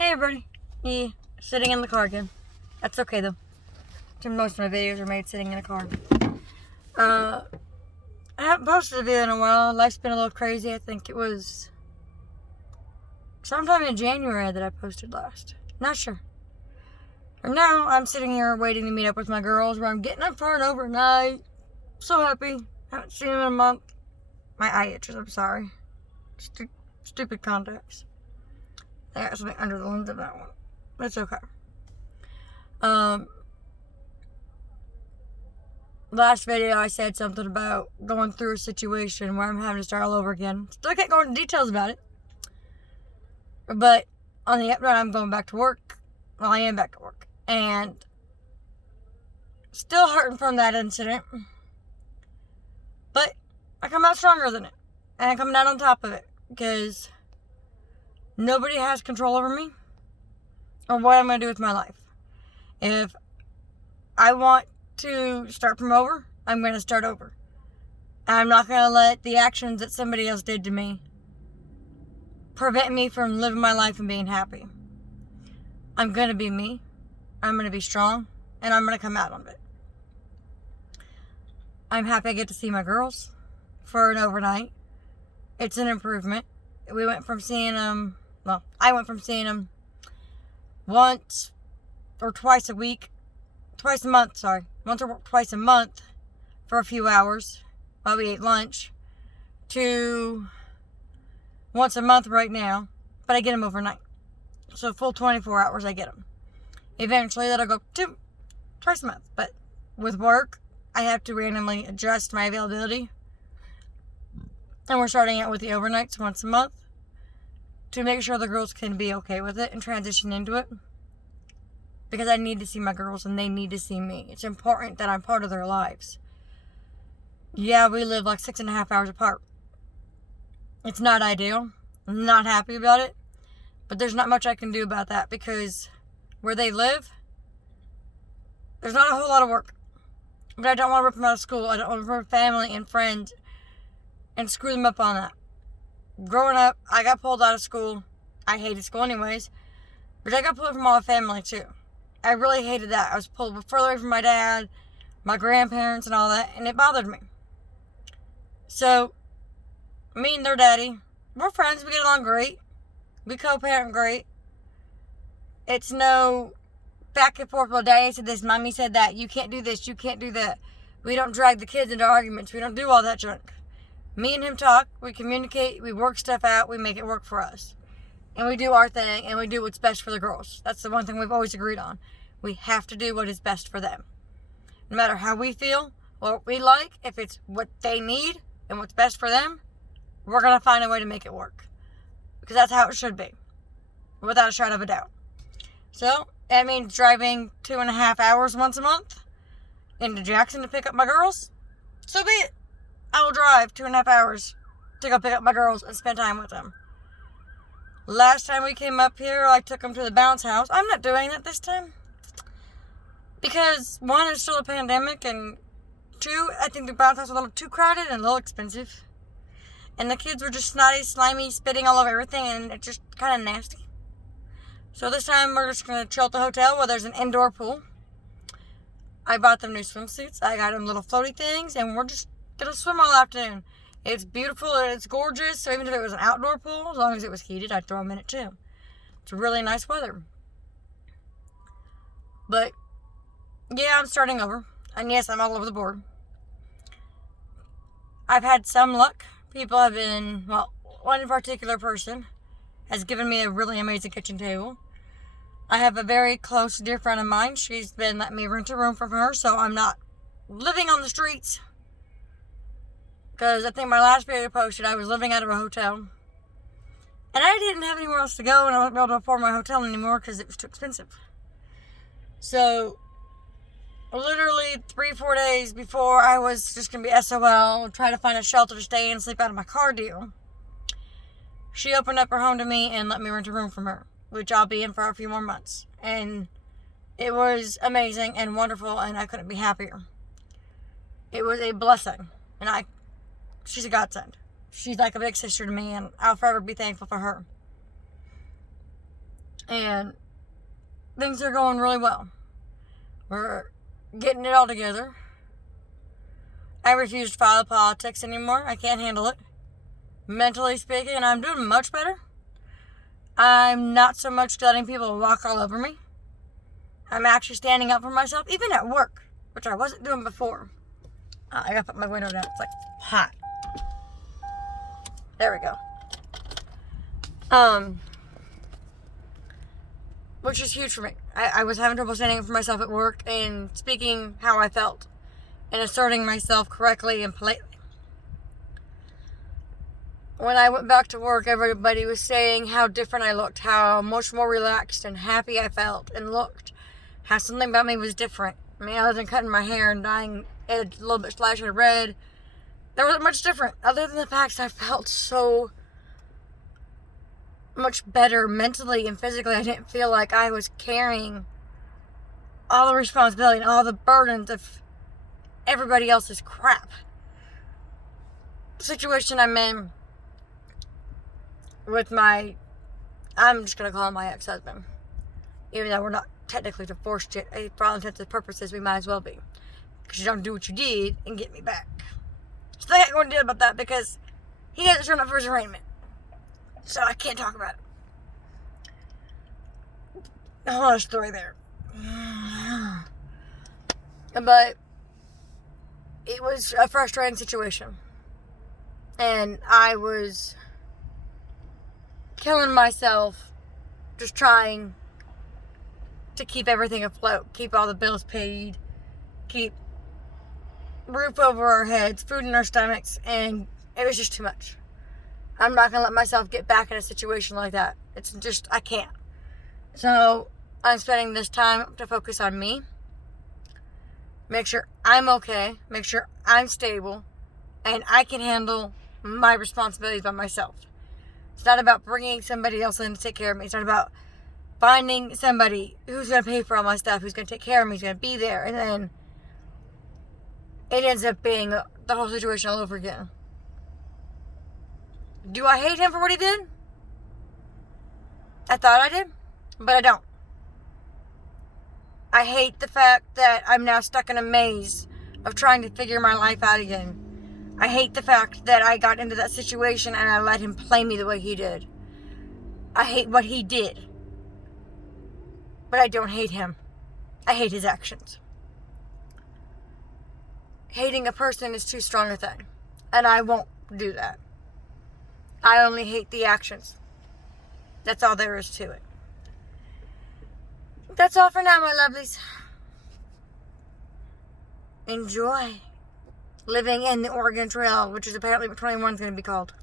Hey everybody, me sitting in the car again. That's okay though. Most of my videos are made sitting in a car. I haven't posted a video in a while. Life's been a little crazy. I think it was sometime in January that I posted last. Not sure. And now I'm sitting here waiting to meet up with my girls where I'm getting up for an overnight. So happy. Haven't seen them in a month. My eye itches, I'm sorry. Stupid contacts. I got something under the lens of that one. It's okay. Last video I said something about going through a situation where I'm having to start all over again. Still can't go into details about it. But on the upfront, I'm going back to work. Well, I am back to work. And still hurting from that incident. But I come out stronger than it. And I'm coming out on top of it. Because nobody has control over me or what I'm going to do with my life. If I want to start from over, I'm going to start over. I'm not going to let the actions that somebody else did to me prevent me from living my life and being happy. I'm going to be me. I'm going to be strong. And I'm going to come out of it. I'm happy I get to see my girls for an overnight. It's an improvement. We went from seeing them, well, I went from seeing them once or twice a week, once or twice a month for a few hours while we ate lunch, to once a month right now, but I get them overnight. So full 24 hours I get them. Eventually that'll go to twice a month, but with work, I have to randomly adjust my availability. And we're starting out with the overnights once a month to make sure the girls can be okay with it and transition into it. Because I need to see my girls and they need to see me. It's important that I'm part of their lives. Yeah, we live like 6.5 hours apart. It's not ideal. I'm not happy about it. But there's not much I can do about that because where they live, there's not a whole lot of work. But I don't want to rip them out of school. I don't want to rip family and friends and screw them up on that. Growing up, I got pulled out of school. I hated school anyways. But I got pulled from all my family too. I really hated that. I was pulled further away from my dad, my grandparents and all that. And it bothered me. So, me and their daddy, we're friends. We get along great. We co-parent great. It's no back and forth. Well, daddy said this, mommy said that. You can't do this, you can't do that. We don't drag the kids into arguments. We don't do all that junk. Me and him talk, we communicate, we work stuff out, we make it work for us. And we do our thing, and we do what's best for the girls. That's the one thing we've always agreed on. We have to do what is best for them. No matter how we feel, or what we like, if it's what they need and what's best for them, we're going to find a way to make it work. Because that's how it should be. Without a shadow of a doubt. So, that means driving 2.5 hours once a month into Jackson to pick up my girls. So be it. I will drive 2.5 hours to go pick up my girls and spend time with them. Last time we came up here, I took them to the bounce house. I'm not doing that this time. Because, one, it's still a pandemic, and two, I think the bounce house was a little too crowded and a little expensive. And the kids were just snotty, slimy, spitting all over everything, and it's just kind of nasty. So this time, we're just going to chill at the hotel where there's an indoor pool. I bought them new swimsuits. I got them little floaty things, and we're just going to swim all afternoon. It's beautiful and it's gorgeous, so even if it was an outdoor pool, as long as it was heated, I'd throw them in it too. It's really nice weather. But, yeah, I'm starting over. And yes, I'm all over the board. I've had some luck. People have been, well, one particular person has given me a really amazing kitchen table. I have a very close, dear friend of mine. She's been letting me rent a room from her, so I'm not living on the streets. Because I think my last video I posted, I was living out of a hotel. And I didn't have anywhere else to go, and I wasn't able to afford my hotel anymore because it was too expensive. So, literally 3-4 days before I was just going to be SOL, try to find a shelter to stay in and sleep out of my car deal, she opened up her home to me and let me rent a room from her, which I'll be in for a few more months. And it was amazing and wonderful, and I couldn't be happier. It was a blessing, and she's a godsend. She's like a big sister to me, and I'll forever be thankful for her. And things are going really well. We're getting it all together. I refuse to follow politics anymore. I can't handle it. Mentally speaking, I'm doing much better. I'm not so much letting people walk all over me. I'm actually standing up for myself, even at work, which I wasn't doing before. I gotta put my window down. It's like hot. There we go. Which is huge for me. I was having trouble standing up for myself at work and speaking how I felt and asserting myself correctly and politely. When I went back to work, everybody was saying how different I looked, how much more relaxed and happy I felt and looked, how something about me was different. I mean, other than cutting my hair and dyeing it a little bit slashed red, there wasn't much different, other than the fact that I felt so much better mentally and physically. I didn't feel like I was carrying all the responsibility and all the burdens of everybody else's crap. The situation I'm in with I'm just going to call him my ex-husband. Even though we're not technically divorced yet, for all intents and purposes, we might as well be. Because you don't do what you did and get me back. So I ain't going to do about that because he hasn't shown up for his arraignment. So I can't talk about it. A whole other story there. But it was a frustrating situation. And I was killing myself just trying to keep everything afloat, keep all the bills paid, keep roof over our heads, food in our stomachs, and it was just too much. I'm not going to let myself get back in a situation like that. It's just, I can't. So I'm spending this time to focus on me, make sure I'm okay, make sure I'm stable, and I can handle my responsibilities by myself. It's not about bringing somebody else in to take care of me. It's not about finding somebody who's going to pay for all my stuff, who's going to take care of me, who's going to be there, and then it ends up being the whole situation all over again. Do I hate him for what he did? I thought I did, but I don't. I hate the fact that I'm now stuck in a maze of trying to figure my life out again. I hate the fact that I got into that situation and I let him play me the way he did. I hate what he did. But I don't hate him. I hate his actions. Hating a person is too strong a thing. And I won't do that. I only hate the actions. That's all there is to it. That's all for now, my lovelies. Enjoy living in the Oregon Trail, which is apparently what 21 is going to be called.